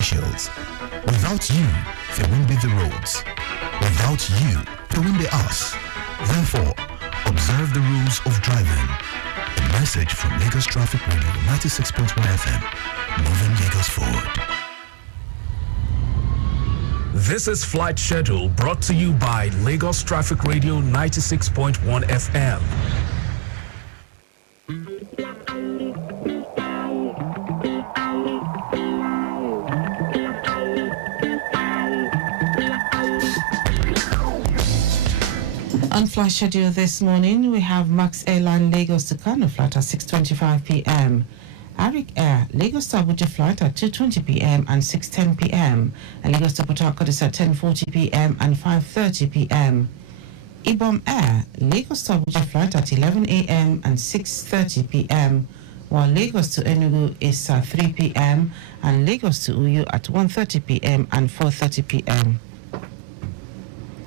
officials. Without you, there won't be the roads. Without you, there won't be us. Therefore, observe the rules of driving. A message from Lagos Traffic Radio 96.1 FM, moving Lagos forward. This is Flight Schedule brought to you by Lagos Traffic Radio 96.1 FM. On Flight Schedule this morning, we have Max Airline Lagos to Kano flight at 6:25 p.m. Arik Air Lagos to Abuja flight at 2:20 p.m. and 6:10 p.m. and Lagos to Port Harcourt is at 10:40 p.m. and 5:30 p.m. Ibom Air Lagos to Abuja flight at 11 a.m. and 6:30 p.m. while Lagos to Enugu is at 3 p.m. and Lagos to Uyo at 1:30 p.m. and 4:30 p.m.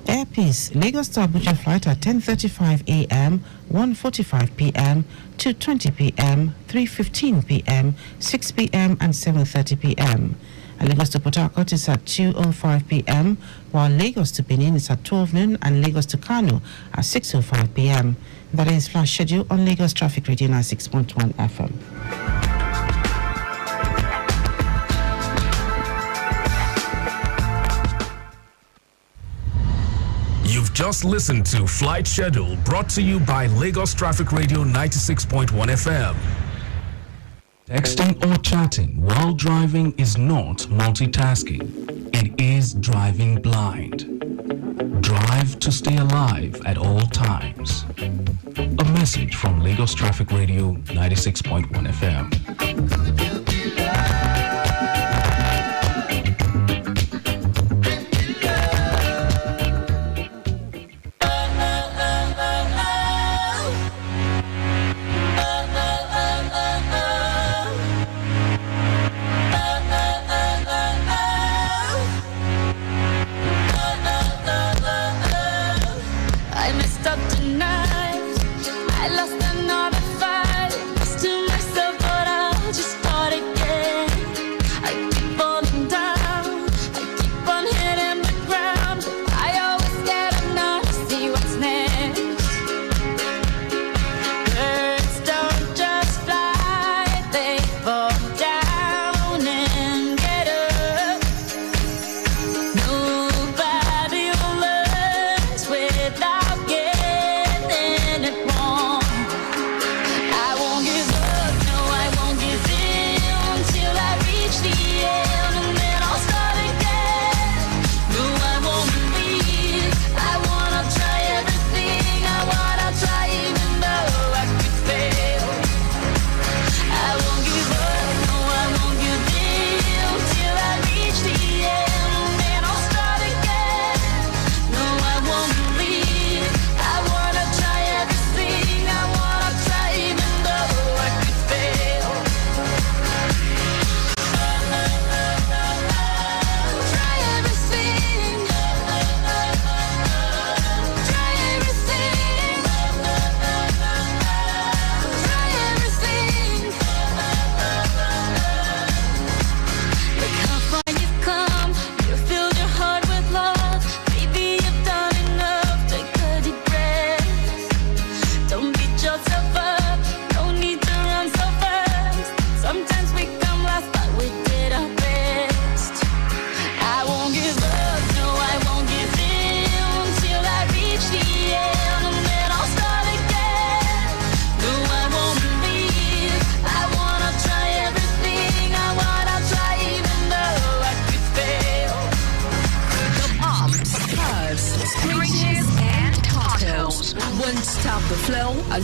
Air Peace Lagos to Abuja flight at 10:35 a.m., 1:45 p.m., 2:20 p.m., 3:15 p.m., 6 p.m. and 7:30 p.m. And Lagos to Port Harcourt is at 2:05 p.m., while Lagos to Benin is at 12 noon and Lagos to Kano at 6:05 p.m. That is Flash Schedule on Lagos Traffic Radio 96.1 FM. You've just listened to Flight Schedule brought to you by Lagos Traffic Radio 96.1 FM. Texting or chatting while driving is not multitasking. It is driving blind. Drive to stay alive at all times. A message from Lagos Traffic Radio 96.1 FM.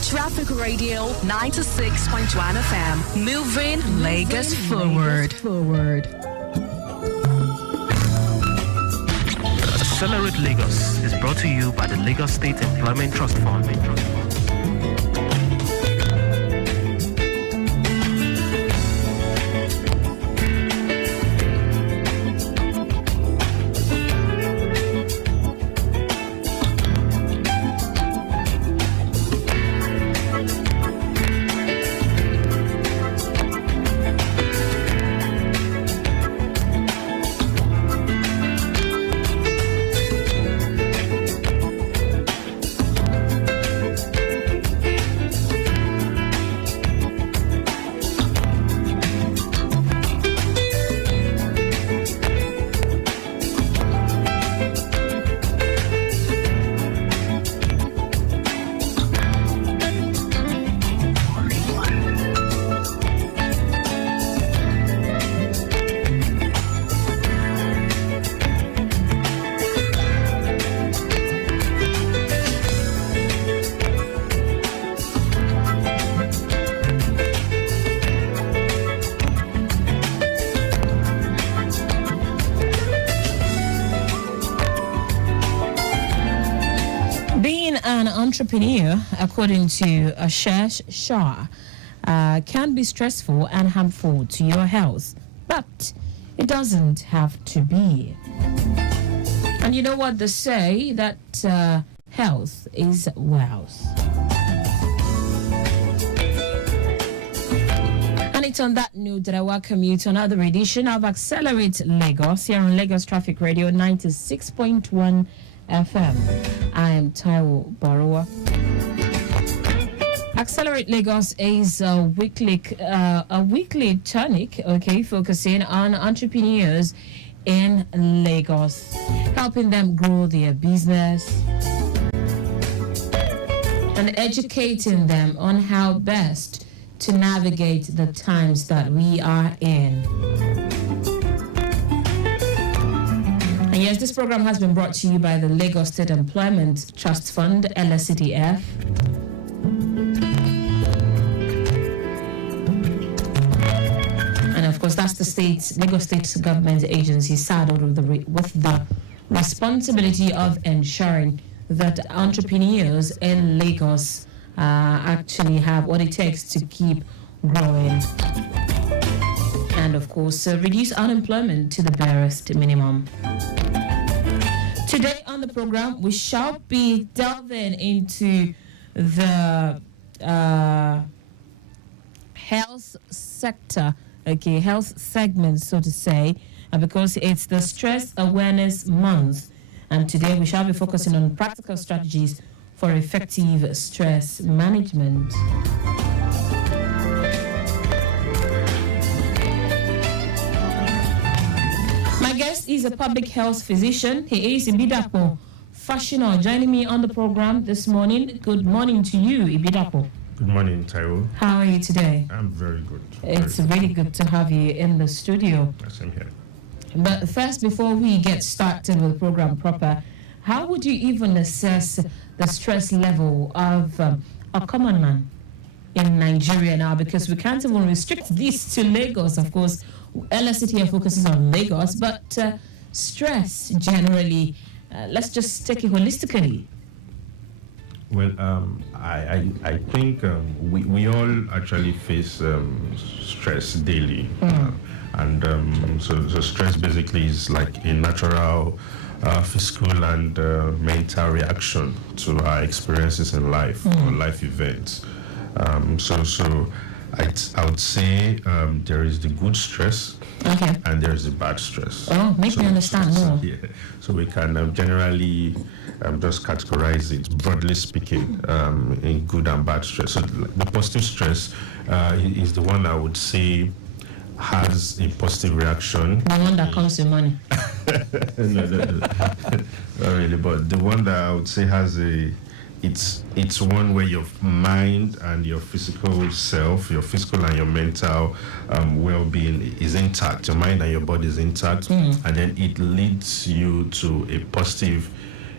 Traffic Radio 96.1 FM, moving Lagos forward. Accelerate Lagos is brought to you by the Lagos State Employment Trust Fund. an entrepreneur, according to Ashish Shah, can be stressful and harmful to your health, but it doesn't have to be. And you know what they say, that health is wealth. And it's on that note that I welcome you to another edition of Accelerate Lagos here on Lagos Traffic Radio 96.1 FM. I am Taiwo Baruwa. Accelerate Lagos is a weekly tonic, focusing on entrepreneurs in Lagos, helping them grow their business and educating them on how best to navigate the times that we are in. And yes, this program has been brought to you by the Lagos State Employment Trust Fund, LSCDF. And of course, that's the Lagos State government agency saddled with the responsibility of ensuring that entrepreneurs in Lagos actually have what it takes to keep growing. And of course, reduce unemployment to the barest minimum. Today on the program, we shall be delving into the health sector, health segment, so to say, because it's the Stress Awareness Month. And today we shall be focusing on practical strategies for effective stress management. My guest is a public health physician. He is Ibidapo Fashino, joining me on the program this morning. Good morning to you, Ibidapo. Good morning, Taiwo. How are you today? I'm very good. It's really good to have you in the studio. Yes, I'm here. But first, before we get started with the program proper, how would you even assess the stress level of a common man in Nigeria now? Because we can't even restrict this to Lagos. Of course, LSCTF focuses on Lagos, but stress generally, let's just take it holistically. Well, I think we all actually face stress daily. So stress basically is like a natural physical and mental reaction to our experiences in life or life events. So I would say there is the good stress and there is the bad stress. Oh, make me understand more. Yeah. So we can generally just categorize it, broadly speaking, in good and bad stress. So the positive stress is the one I would say has a positive reaction. The one that comes with money. No, not really, but the one that I would say has it's one where your mind and your physical self, your physical and your mental well-being is intact. Your mind and your body is intact, and then it leads you to a positive.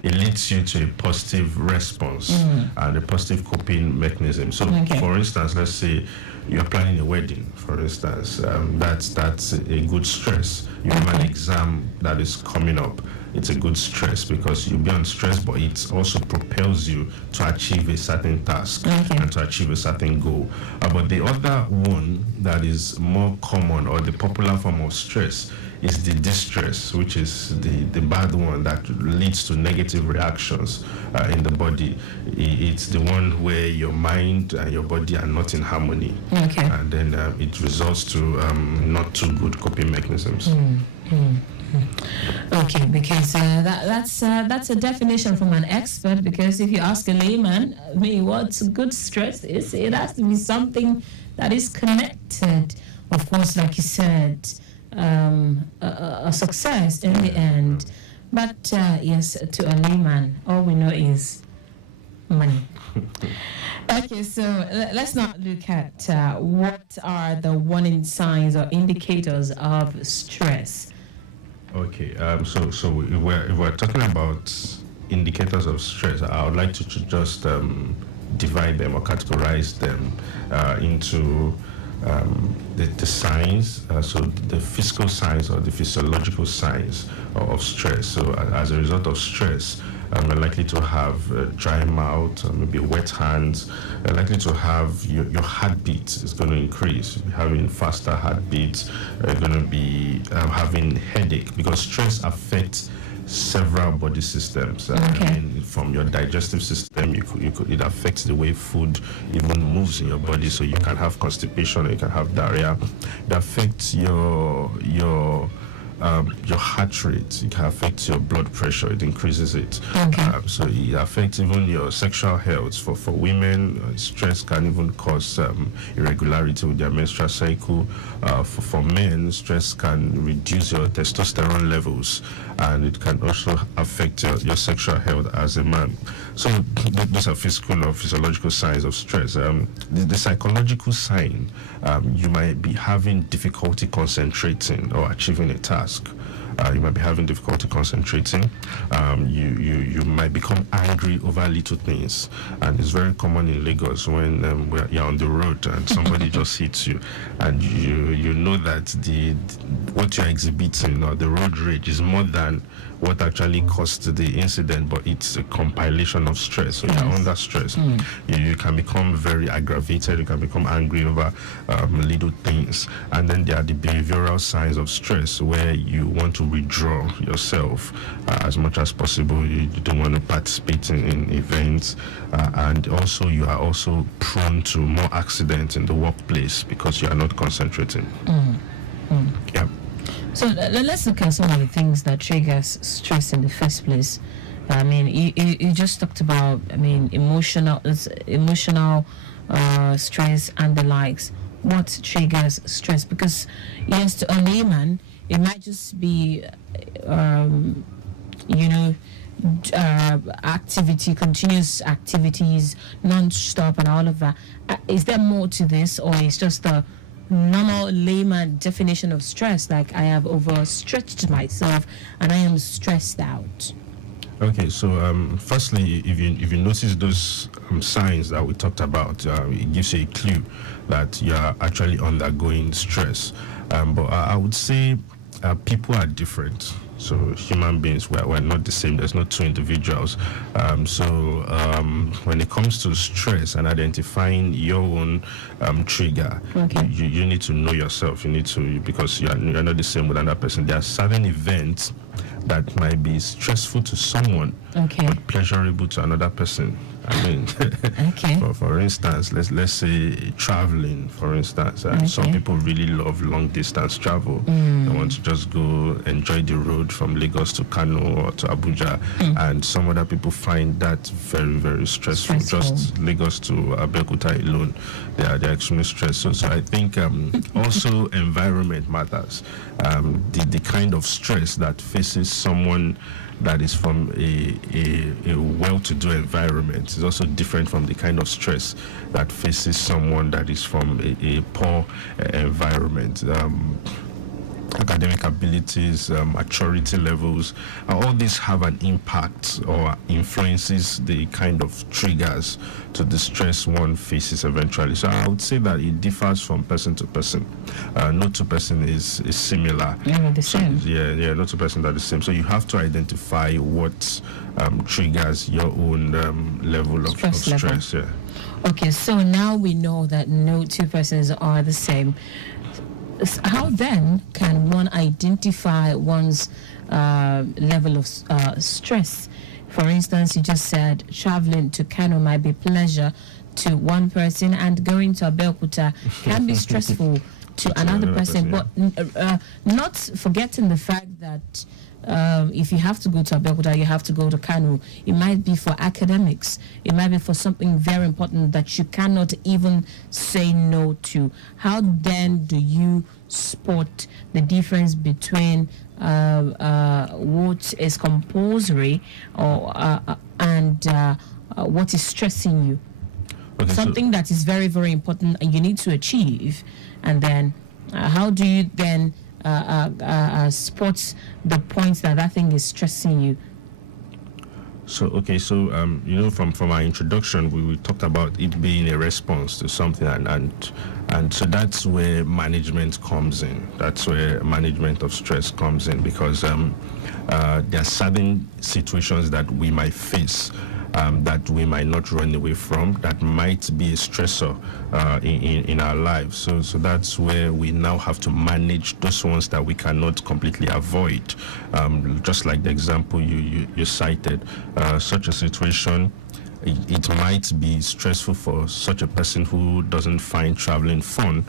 It leads you to a positive response and a positive coping mechanism. So, for instance, let's say you're planning a wedding, for instance, that's a good stress. You have an exam that is coming up. It's a good stress because you'll be on stress, but it also propels you to achieve a certain task and to achieve a certain goal. But the other one that is more common, or the popular form of stress, is the distress, which is the bad one that leads to negative reactions in the body. It's the one where your mind and your body are not in harmony, and then it results to not too good coping mechanisms. Okay, because that's a definition from an expert. Because if you ask a layman, what's good stress is, it has to be something that is connected. Of course, like you said, a success in the end. But yes, to a layman, all we know is money. Okay, so let's not look at what are the warning signs or indicators of stress. Okay, so we're talking about indicators of stress. I would like to just divide them or categorize them into the signs, so the physical signs or the physiological signs of stress. So as a result of stress, You're likely to have dry mouth, maybe wet hands. You're likely to have your heartbeat is going to increase. You're having faster heartbeats. You're going to be having headache, because stress affects several body systems. I mean, from your digestive system, it affects the way food even moves in your body. So you can have constipation, or you can have diarrhea. It affects your heart rate. It can affect your blood pressure. It increases it. So it affects even your sexual health. For women, stress can even cause irregularity with their menstrual cycle. For men, stress can reduce your testosterone levels, and it can also affect your sexual health as a man. So those are physical or physiological signs of stress. The psychological sign, you might be having difficulty concentrating or achieving a task. You might be having difficulty concentrating. You might become angry over little things, and it's very common in Lagos when you're on the road and somebody just hits you, and you know that what you're exhibiting, or the road rage, is more than what actually caused the incident, but it's a compilation of stress. So you're under stress. You can become very aggravated. You can become angry over little things. And then there are the behavioral signs of stress, where you want to withdraw yourself as much as possible. You don't want to participate in events. And also, you are also prone to more accidents in the workplace because you are not concentrating. Yeah. So let's look at some of the things that triggers stress in the first place. I mean, you just talked about, I mean, emotional stress and the likes. What triggers stress? Because yes, to a layman, it might just be, continuous activities, non-stop and all of that. Is there more to this, or is just a normal layman definition of stress, like I have overstretched myself and I am stressed out? Okay, so firstly, if you notice those signs that we talked about, it gives you a clue that you are actually undergoing stress. But I would say people are different. So human beings, we're not the same. There's not two individuals. When it comes to stress and identifying your own trigger, you need to know yourself. You need to, because you're not the same with another person. There are certain events that might be stressful to someone, but pleasurable to another person. I mean, for instance, let's say traveling, for instance. Some people really love long distance travel. They want to just go enjoy the road from Lagos to Kano or to Abuja. And some other people find that very, very stressful. Just Lagos to Abeokuta alone, they're extremely stressed. So I think also environment matters. The kind of stress that faces someone that is from a well-to-do environment is also different from the kind of stress that faces someone that is from a poor environment. Academic abilities, maturity levels, all these have an impact or influences the kind of triggers to the stress one faces eventually. So I would say that it differs from person to person. No two person is similar. Yeah, the same. Yeah, no two person are the same. So you have to identify what triggers your own level of stress. Yeah. Okay, so now we know that no two persons are the same. How then can one identify one's level of stress? For instance, you just said traveling to Kano might be pleasure to one person, and going to Abeokuta can be stressful to another person. But not forgetting the fact that if you have to go to Abeokuta, you have to go to Kano. It might be for academics. It might be for something very important that you cannot even say no to. How then do you spot the difference between what is compulsory and what is stressing you? Okay, something that is very, very important and you need to achieve. And then how do you then spot the points that thing is stressing you? From our introduction, we talked about it being a response to something, and so that's where management comes in. That's where management of stress comes in, because there are certain situations that we might face, that we might not run away from, that might be a stressor in our lives. So that's where we now have to manage those ones that we cannot completely avoid. Just like the example you cited, such a situation, it might be stressful for such a person who doesn't find traveling fun,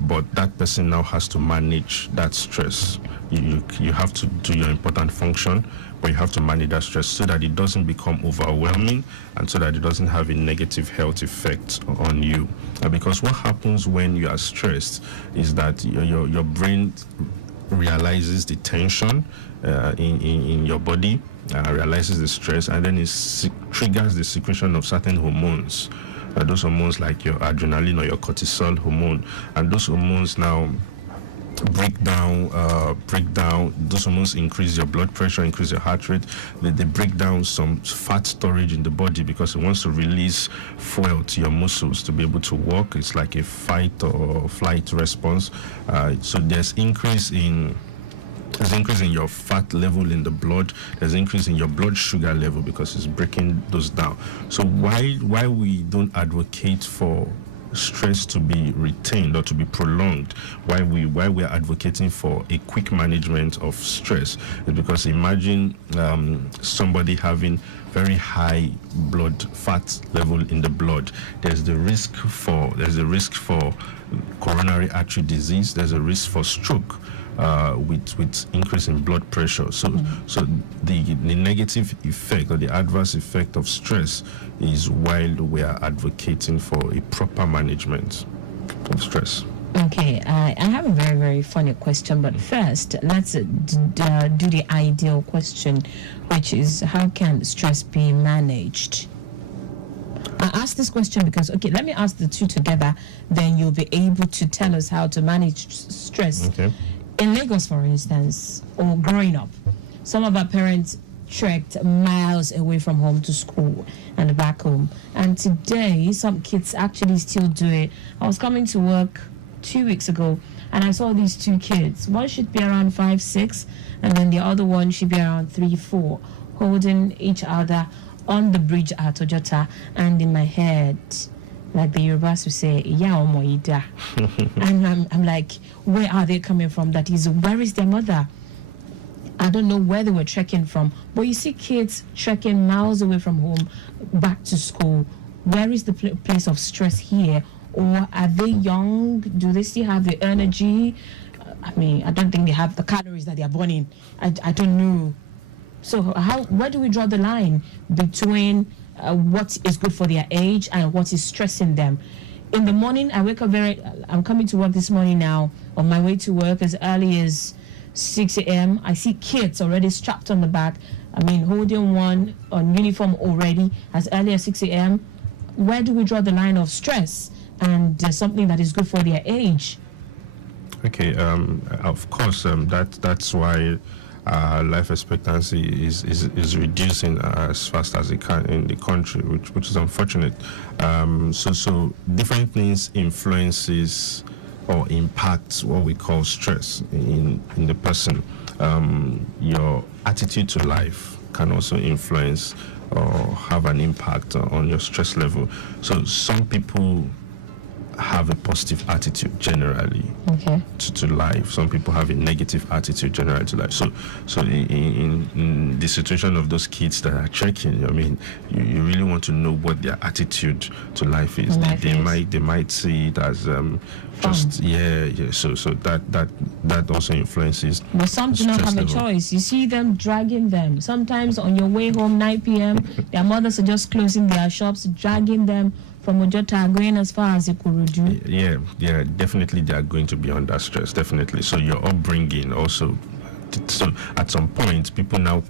but that person now has to manage that stress. You have to do your important function, but you have to manage that stress so that it doesn't become overwhelming, and so that it doesn't have a negative health effect on you. Because what happens when you are stressed is that your brain realizes the tension in your body, realizes the stress, and then it triggers the secretion of certain hormones. Those hormones like your adrenaline or your cortisol hormone, and those hormones now break down. Those hormones increase your blood pressure, increase your heart rate. They break down some fat storage in the body, because it wants to release fuel to your muscles to be able to walk. It's like a fight or flight response. So there's increase in your fat level in the blood. There's increase in your blood sugar level, because it's breaking those down. So why we don't advocate for stress to be retained or to be prolonged, why we're advocating for a quick management of stress, is because imagine somebody having very high blood fat level in the blood. There's the risk for coronary artery disease. There's a risk for stroke with increase in blood pressure. So the negative effect or the adverse effect of stress is while we are advocating for a proper management of stress. Okay, I have a very, very funny question, but first, let's do the ideal question, which is, how can stress be managed? I asked this question because, okay, let me ask the two together, then you'll be able to tell us how to manage stress. Okay. In Lagos, for instance, or growing up, some of our parents trekked miles away from home to school and back home. And today, some kids actually still do it. I was coming to work 2 weeks ago, and I saw these two kids. One should be around 5, 6, and then the other one should be around 3, 4, holding each other on the bridge at Ojota. And in my head, like the Yorubas would say, "Ya omoida," and I'm like, where are they coming from? That is, where is their mother? I don't know where they were trekking from, but you see kids trekking miles away from home back to school. Where is the place of stress here? Or are they young? Do they still have the energy? I mean, I don't think they have the calories that they are burning. I don't know. So where do we draw the line between what is good for their age and what is stressing them? In the morning, I wake up I'm coming to work this morning now. On my way to work as early as 6 a.m., I see kids already strapped on the back. I mean, holding one on uniform already as early as 6 a.m. Where do we draw the line of stress and something that is good for their age? Okay, of course, that's why life expectancy is reducing as fast as it can in the country, which is unfortunate. So different things influences or impacts what we call stress in the person. Your attitude to life can also influence or have an impact on your stress level. So some people have a positive attitude generally to life. Some people have a negative attitude generally to life. So in the situation of those kids that are trekking, I mean, you really want to know what their attitude to life is. They might see it as just So that also influences. But some do not have a choice. You see them dragging them. Sometimes on your way home, 9 p.m., their mothers are just closing their shops, dragging them from Ojota, going as far as Ikorodu. Yeah, definitely they are going to be under stress, definitely. So your upbringing also. So at some point, people now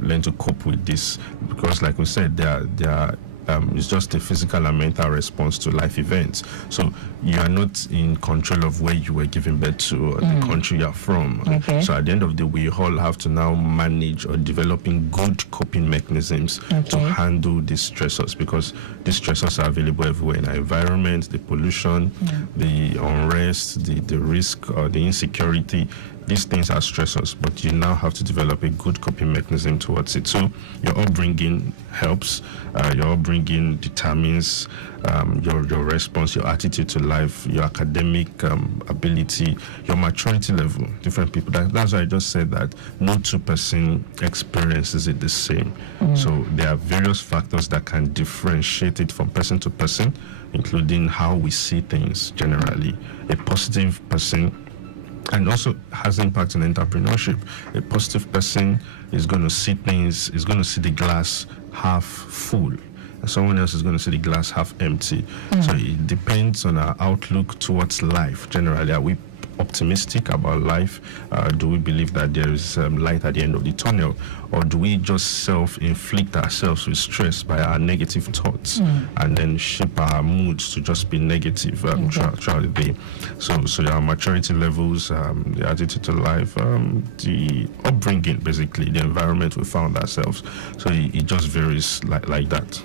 learn to cope with this, because, like we said, there are It's just a physical and mental response to life events. So you are not in control of where you were giving birth to or the country you are from. Okay. So at the end of the day, we all have to now manage or developing good coping mechanisms to handle these stressors, because these stressors are available everywhere in our environment, the pollution, the unrest, the risk or the insecurity. These things are stressors, but you now have to develop a good coping mechanism towards it. So your upbringing helps. Your upbringing determines your response, your attitude to life, your academic ability, your maturity level. Different people. That's why I just said that no two-person experiences it the same. So there are various factors that can differentiate it from person to person, including how we see things generally. A positive person, and also has impact on entrepreneurship. A positive person is going to see things, is going to see the glass half full. And someone else is going to see the glass half empty. So it depends on our outlook towards life. Generally, are we optimistic about life? Do we believe that there is light at the end of the tunnel? Or do we just self-inflict ourselves with stress by our negative thoughts and then shape our moods to just be negative throughout the day? So our maturity levels, the attitude to life, the upbringing, basically, the environment we found ourselves. So it just varies like that.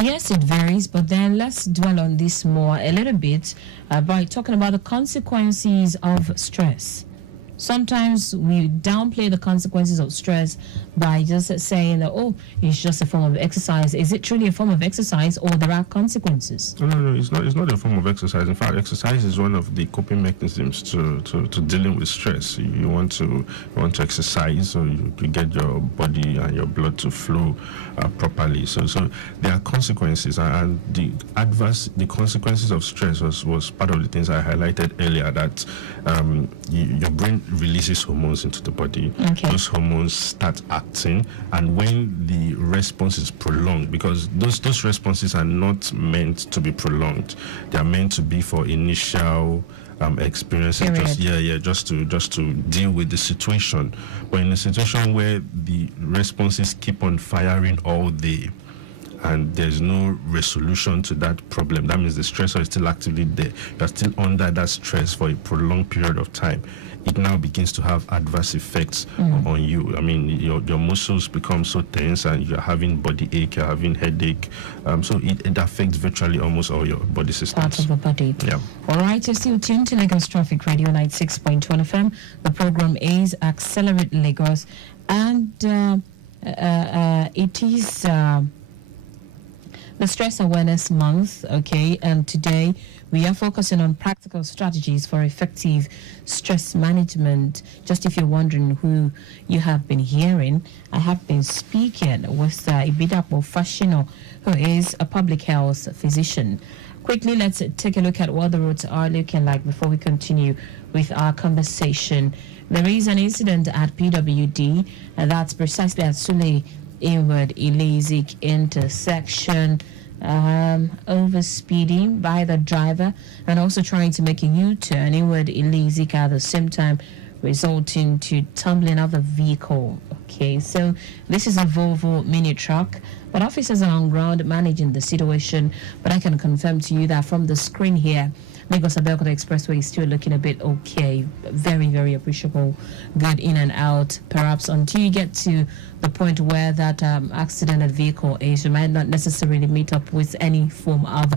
Yes, it varies, but then let's dwell on this more a little bit by talking about the consequences of stress. Sometimes we downplay the consequences of stress by just saying that, oh, it's just a form of exercise. Is it truly a form of exercise, or there are consequences? No, it's not. It's not a form of exercise. In fact, exercise is one of the coping mechanisms to dealing with stress. You want to exercise, so you get your body and your blood to flow properly. So there are consequences, and the consequences of stress was part of the things I highlighted earlier. That your brain releases hormones into the body. Those hormones start acting, and when the response is prolonged, because those responses are not meant to be prolonged, they are meant to be for initial experiences, just to deal with the situation. But in a situation where the responses keep on firing all day and there's no resolution to that problem, that means the stressor is still actively there. You're still under that stress for a prolonged period of time. It now begins to have adverse effects on you. I mean, your muscles become so tense, and you're having body ache, you're having headache. So it affects virtually almost all your body systems. Part of the body. Yeah. All right, you're still tuned to Lagos Traffic Radio 96.1 FM. The program is Accelerate Lagos, and it is the Stress Awareness Month, okay? And today we are focusing on practical strategies for effective stress management. Just if you're wondering who you have been hearing, I have been speaking with Ibidapo Fashino, who is a public health physician. Quickly, let's take a look at what the roads are looking like before we continue with our conversation. There is an incident at PWD, and that's precisely at Sule Inward Ilizik intersection. Overspeeding by the driver and also trying to make a U-turn inward Ilizik at the same time, resulting to tumbling of the vehicle. Okay, so this is a Volvo mini truck, but officers are on ground managing the situation. But I can confirm to you that from the screen here, Lagos Abeokuta Expressway is still looking a bit okay. Very, very appreciable. Good in and out. Perhaps until you get to the point where that accidented vehicle is, you might not necessarily meet up with any form of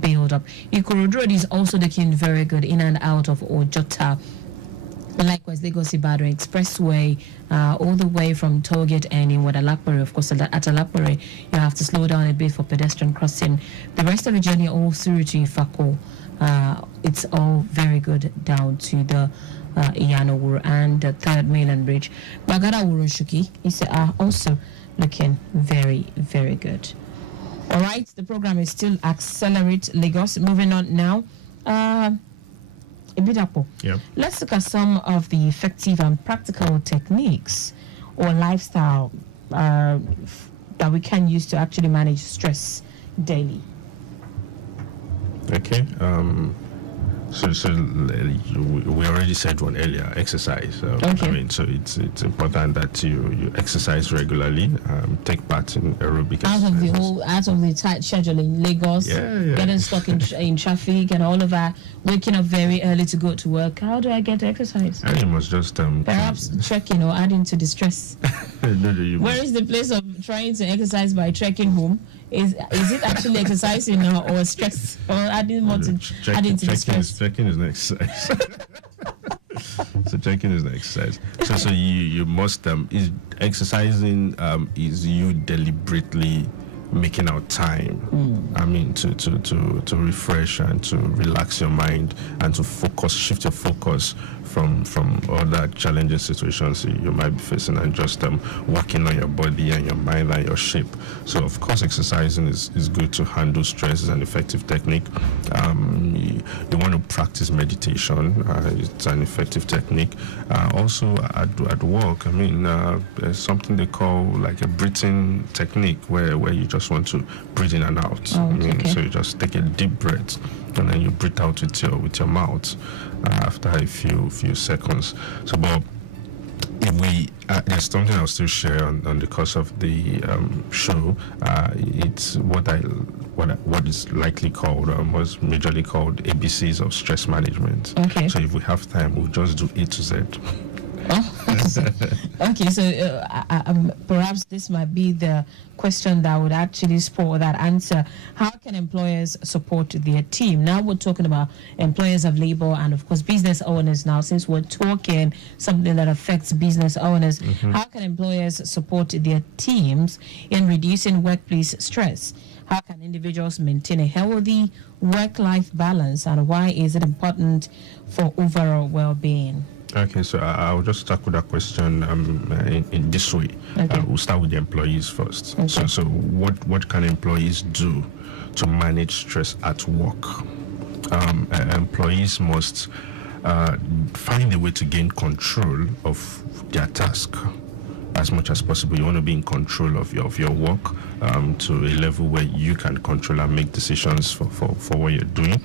build-up. Ikorodu Road is also looking very good in and out of Ojota. Likewise, Lagos Ibadan Expressway, all the way from Tollgate and in Alapore. Of course, at Alapore, you have to slow down a bit for pedestrian crossing. The rest of the journey all through to Ifako. It's all very good down to the Iyanowuru and the third mainland bridge. Bagara Wuroshuki is also looking very, very good. All right, the program is still Accelerate Lagos. Moving on now. Ibidapo. Yeah. Let's look at some of the effective and practical techniques or lifestyle that we can use to actually manage stress daily. Okay. We already said one earlier, exercise. Okay. I mean, so it's important that you exercise regularly, take part in aerobic exercises. Out of the tight schedule in Lagos, getting stuck in traffic and all of that, waking up very early to go to work. How do I get to exercise? And you must just perhaps trekking or adding to the stress. Where is the place of trying to exercise by trekking home? Is it actually exercising or stress or adding more to adding to the stress? Trekking is an exercise. So trekking is an exercise. So you must is exercising is you deliberately making out time. I mean to refresh and to relax your mind and to shift your focus from other challenging situations you might be facing and just working on your body and your mind and your shape. So of course exercising is good to handle stress. Is an effective technique. You want to practice meditation. It's an effective technique. Also at work, I mean there's something they call like a breathing technique where you just want to breathe in and out. So you just take a deep breath and then you breathe out with your mouth after a few seconds. So, but if we there's something I'll still share on the course of the show. It's what is likely called was majorly called ABCs of stress management. Okay. So if we have time, we'll just do A to Z. Okay, so perhaps this might be the question that would actually spur that answer. How can employers support their team? Now we're talking about employers of labor and, of course, business owners now, since we're talking something that affects business owners. How can employers support their teams in reducing workplace stress? How can individuals maintain a healthy work-life balance, and why is it important for overall well-being? Okay, so I'll just tackle that question in this way. Okay. We'll start with the employees first. Okay. So what can employees do to manage stress at work? Employees must find a way to gain control of their task as much as possible. You want to be in control of your work to a level where you can control and make decisions for what you're doing.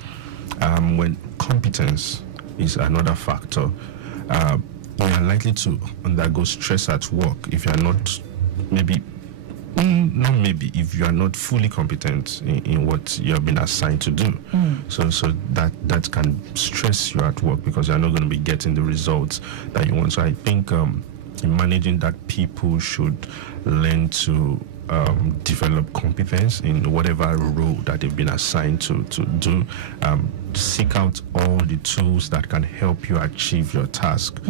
When competence is another factor, you are likely to undergo stress at work if you are not if you are not fully competent in what you have been assigned to do. So that can stress you at work because you're not going to be getting the results that you want. So I think in managing that, people should learn to develop competence in whatever role that they've been assigned to do. Seek out all the tools that can help you achieve your task,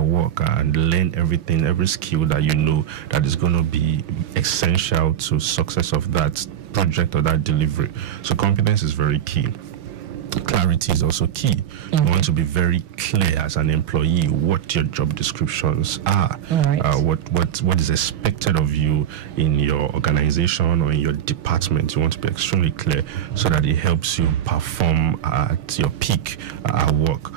work, and learn every skill that you know that is going to be essential to success of that project or that delivery. So competence is very key. Clarity is also key. You want to be very clear as an employee what your job descriptions are, what is expected of you in your organization or in your department. You want to be extremely clear so that it helps you perform at your peak at work.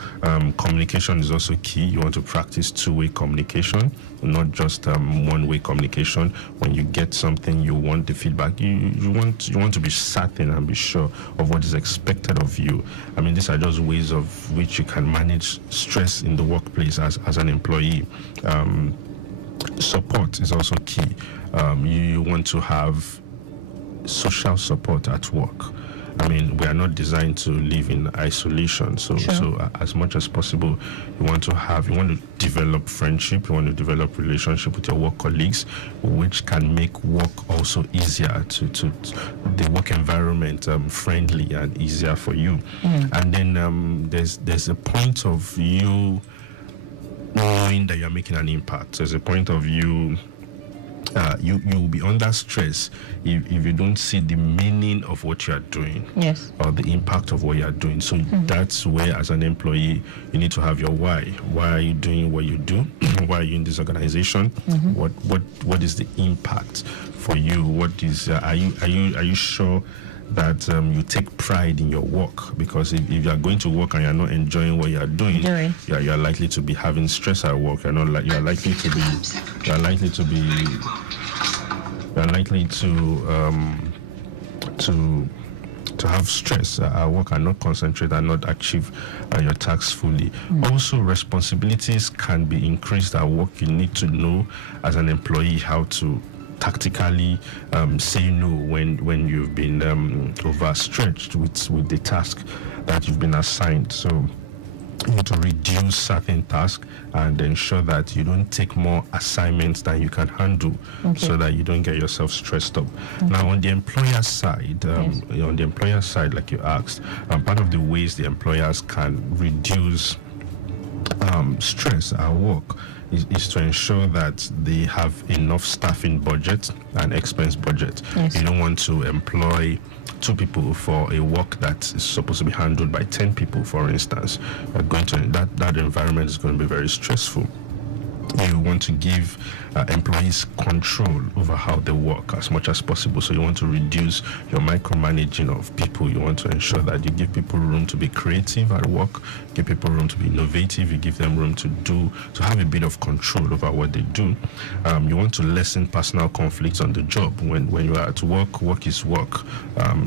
Communication is also key. You want to practice two-way communication, not just one-way communication. When you get something, you want the feedback. You want to be certain and be sure of what is expected of you. I mean, these are just ways of which you can manage stress in the workplace as an employee. Support is also key. You want to have social support at work. I mean, we are not designed to live in isolation. So as much as possible, you want to develop friendship, you want to develop relationship with your work colleagues, which can make work also easier to the work environment friendly and easier for you. And then there's a point of you knowing that you're making an impact. There's a point of you. You will be under stress if you don't see the meaning of what you are doing, or the impact of what you are doing. So that's where, as an employee, you need to have your why. Why are you doing what you do? Why are you in this organization? What is the impact for you? What is are you sure that you take pride in your work? Because if you are going to work and you're not enjoying what you are doing, you are likely to be having stress at work. You are likely to to have stress at work and not concentrate and not achieve your tasks fully. Also, responsibilities can be increased at work. You need to know as an employee how to tactically say no when you've been overstretched with the task that you've been assigned. So you need to reduce certain tasks and ensure that you don't take more assignments than you can handle, so that you don't get yourself stressed up. Now, on the employer side, like you asked, part of the ways the employers can reduce stress at work is to ensure that they have enough staffing budget and expense budget. You don't want to employ 2 people for a work that is supposed to be handled by 10 people, for instance. That environment is going to be very stressful. You want to give employees control over how they work as much as possible. So you want to reduce your micromanaging of people. You want to ensure that you give people room to be creative at work, give people room to be innovative, you give them room to have a bit of control over what they do. You want to lessen personal conflicts on the job. When you are at work, work is work,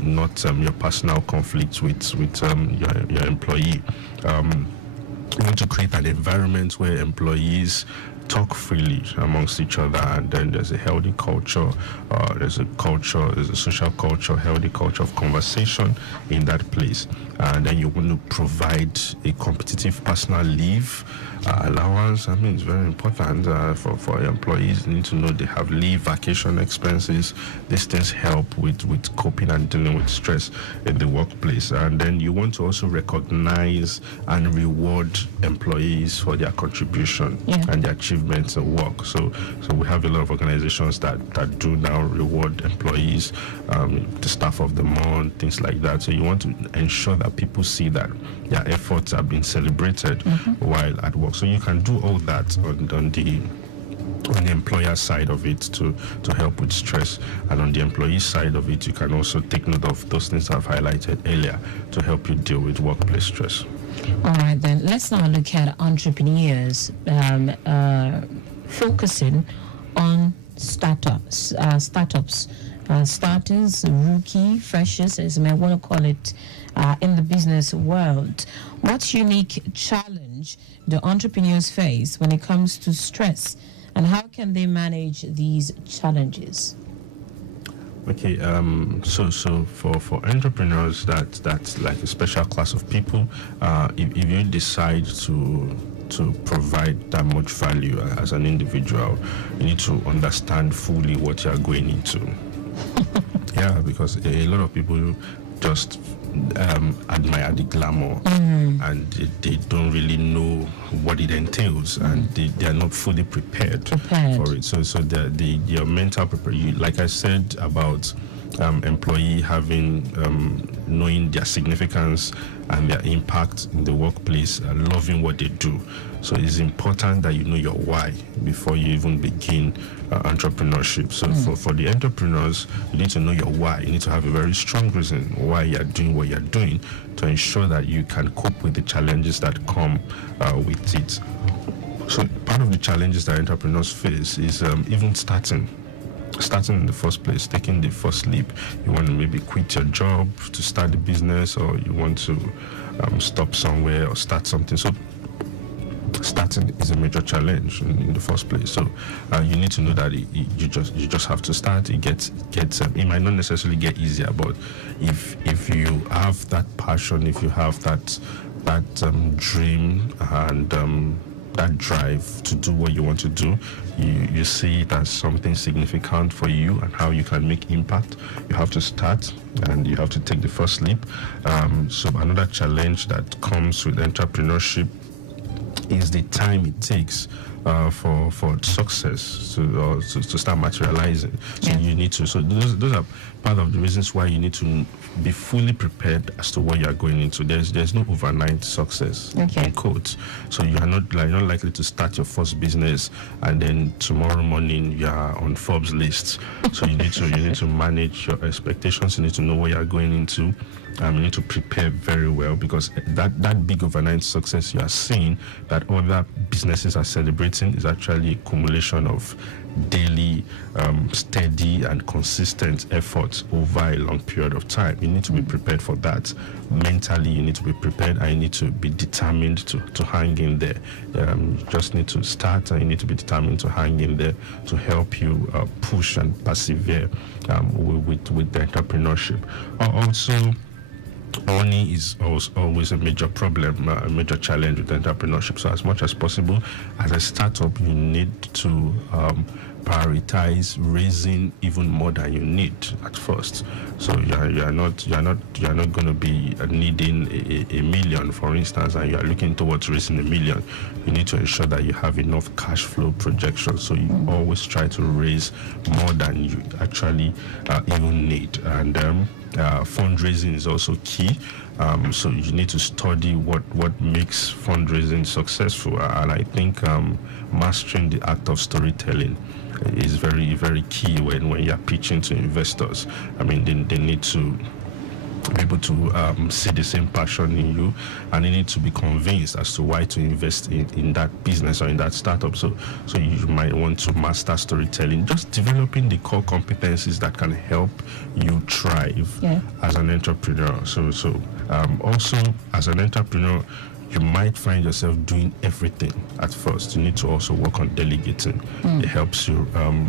not your personal conflicts with your employee. You want to create an environment where employees talk freely amongst each other, and then there's a healthy culture, there's a social culture, healthy culture of conversation in that place. And then you want to provide a competitive personal leave allowance. I mean, it's very important for employees. They need to know they have leave, vacation expenses. These things help with coping and dealing with stress in the workplace. And then you want to also recognize and reward employees for their contribution and their achievements at work. So we have a lot of organizations that do now reward employees, the staff of the month, things like that. So you want to ensure that people see that their efforts are being celebrated while at work. So you can do all that on the employer side of it to help with stress, and on the employee side of it, you can also take note of those things I've highlighted earlier to help you deal with workplace stress. All right, then let's now look at entrepreneurs focusing on startups, starters, rookie, freshers, as you may want to call it, in the business world. What unique challenge do entrepreneurs face when it comes to stress, and how can they manage these challenges? Okay, so for entrepreneurs, that's like a special class of people. If you decide to provide that much value as an individual, you need to understand fully what you are going into. Yeah, because a lot of people just admire the glamour, and they don't really know what it entails, and they are not fully prepared for it. So your mental preparation, like I said about employee having knowing their significance and their impact in the workplace, loving what they do. So it's important that you know your why before you even begin entrepreneurship. So for the entrepreneurs, you need to know your why. You need to have a very strong reason why you're doing what you're doing to ensure that you can cope with the challenges that come with it. So part of the challenges that entrepreneurs face is even starting in the first place, taking the first leap. You want to maybe quit your job to start the business, or you want to stop somewhere or start something. So starting is a major challenge in the first place. So you need to know that you just have to start. It gets it might not necessarily get easier, but if you have that passion, if you have that dream and that drive to do what you want to do, you see it as something significant for you and how you can make impact, you have to start and you have to take the first leap. So another challenge that comes with entrepreneurship is the time it takes for success to start materializing. So you need to. So those are part of the reasons why you need to be fully prepared as to what you are going into. There's no overnight success in quotes. So you are not likely to start your first business and then tomorrow morning you are on Forbes list. So you need to manage your expectations. You need to know what you are going into. You need to prepare very well, because that big overnight success you are seeing that other businesses are celebrating is actually accumulation of daily steady and consistent efforts over a long period of time. You need to be prepared for that. Mentally, you need to be prepared, and you need to be determined to hang in there. You just need to start, and you need to be determined to hang in there to help you push and persevere with the entrepreneurship. Also, money is always a major problem, a major challenge with entrepreneurship. So as much as possible, as a startup, you need to prioritize raising even more than you need at first. So you're not going to be needing a million, for instance, and you are looking towards raising $1 million. You need to ensure that you have enough cash flow projections. So you always try to raise more than you actually even need. And fundraising is also key. So you need to study what makes fundraising successful. And I think mastering the act of storytelling is very, very key when you're pitching to investors. I mean, they need to be able to see the same passion in you, and they need to be convinced as to why to invest in that business or in that startup. So you might want to master storytelling, just developing the core competencies that can help you thrive as an entrepreneur. So also as an entrepreneur, you might find yourself doing everything at first. You need to also work on delegating. It helps you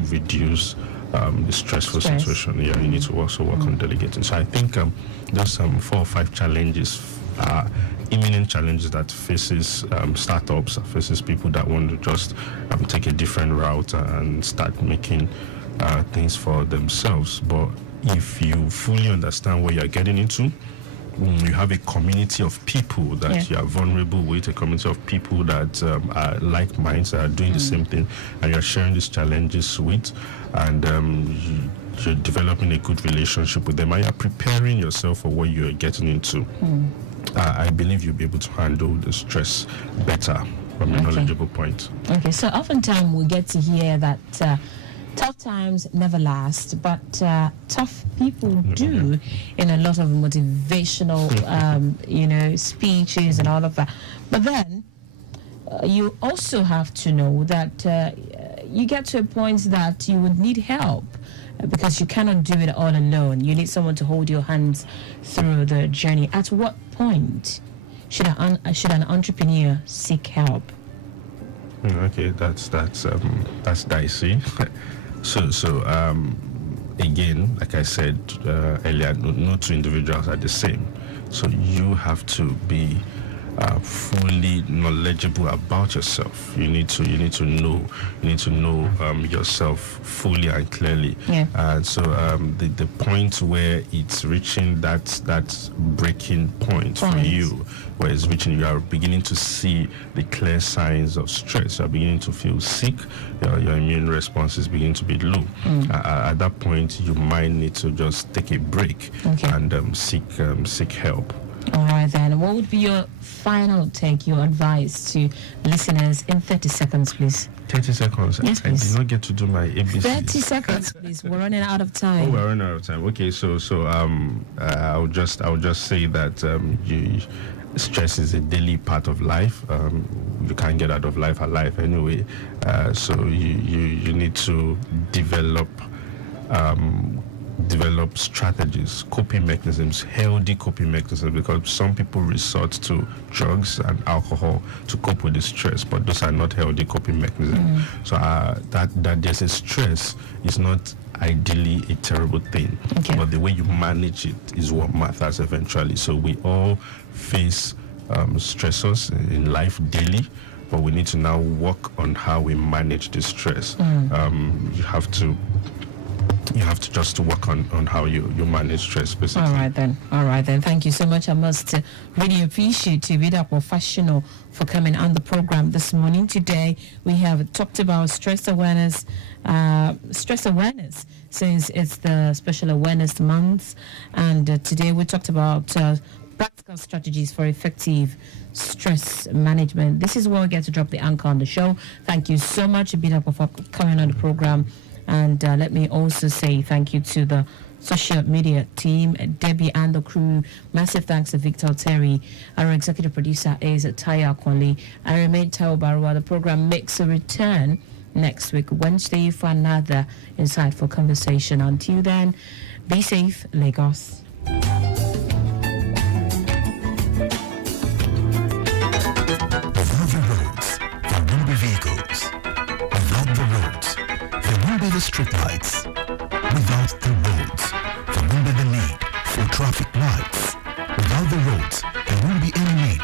reduce the stressful situation. Yeah, you need to also work on delegating. So I think there's 4 or 5 challenges, imminent challenges that faces startups, faces people that want to just take a different route and start making things for themselves. But if you fully understand what you're getting into, you have a community of people that you are vulnerable with, a community of people that are like minds, that are doing the same thing, and you're sharing these challenges with, and you're developing a good relationship with them, and you're preparing yourself for what you're getting into. I believe you'll be able to handle the stress better from a knowledgeable point. Okay, so oftentimes we get to hear that tough times never last, but tough people do in a lot of motivational, speeches and all of that. But then you also have to know that you get to a point that you would need help, because you cannot do it all alone. You need someone to hold your hands through the journey. At what point should an entrepreneur seek help? Okay, that's dicey. So again, like I said earlier, no two individuals are the same. So you have to be fully knowledgeable about yourself. You need to know yourself fully and clearly. And so the point where it's reaching that breaking point for you, where it's reaching, you are beginning to see the clear signs of stress. You are beginning to feel sick. Your immune response is beginning to be low. At that point, you might need to just take a break and seek help. All right, then. What would be your final take, your advice to listeners in 30 seconds, please? 30 seconds? Yes, please. I did not get to do my ABC. 30 seconds, please. We're running out of time. Oh, we're running out of time. Okay, so I'll just say that stress is a daily part of life. You can't get out of life alive anyway. So you need to develop strategies, coping mechanisms, healthy coping mechanisms, because some people resort to drugs and alcohol to cope with the stress, but those are not healthy coping mechanisms. So that there's a stress is not ideally a terrible thing, but the way you manage it is what matters eventually. So we all face stressors in life daily, but we need to now work on how we manage the stress. You have to just work on how you manage stress, basically. All right then. Thank you so much. I must really appreciate you, Vida Professional, for coming on the program this morning. Today we have talked about stress awareness, since it's the Special Awareness Month, and today we talked about practical strategies for effective stress management. This is where we get to drop the anchor on the show. Thank you so much, Vida, for coming on the program. And let me also say thank you to the social media team, Debbie and the crew. Massive thanks to Victor Terry. Our executive producer is Taya Kwali. I remain Taiwo Baruwa. The program makes a return next week, Wednesday, for another insightful conversation. Until then, be safe, Lagos. Without the roads, there won't be vehicles. Without the roads, there won't be the streetlights. Without the roads, there won't be the need for traffic lights. Without the roads, there won't be any need